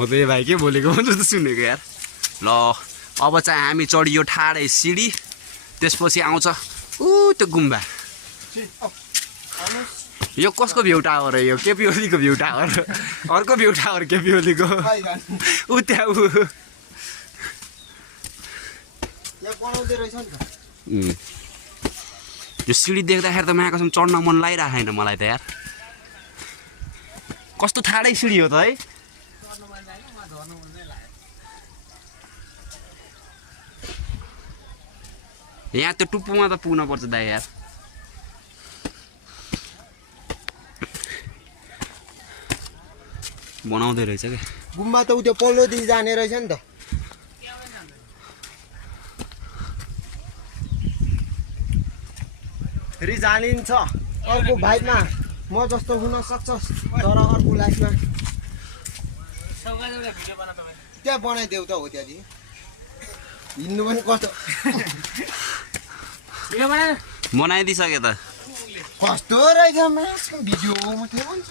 म त यो भाइ के बोलेको मात्रै त सुनेको यार ल अब चाहिँ हामी चढियो ठाडै सिडी त्यसपछि आउँछ त्यो गुम्बा यो कसको भ्यू टावर हो यो केपी ओलीको भ्यू टावर अर्को भ्यू टावर केपी ओलीको त्यहाँ यो सिडी देख्दाखेरि त माया कसम चढ्न मन लागिरहेको छैन मलाई त यार कस्तो ठाडै सिडी हो त है यहाँ त्यो टुप्पोमा त पुग्न पर्छ दाइ यार बनाउँदै रहेछ क्या गुम्बा त उयो पल्लोदेखि जाने रहेछ नि त फेरि जानिन्छ अर्को भाइमा म जस्तो हुन सक्छस् तर अर्को लाइफमा त्यहाँ बनाइदेऊ त हो त्यहाँदेखि हिँड्नु पनि कस्तो बनाइदिइसके त कस्तो रहेछ भिडियो मात्रै हुन्छ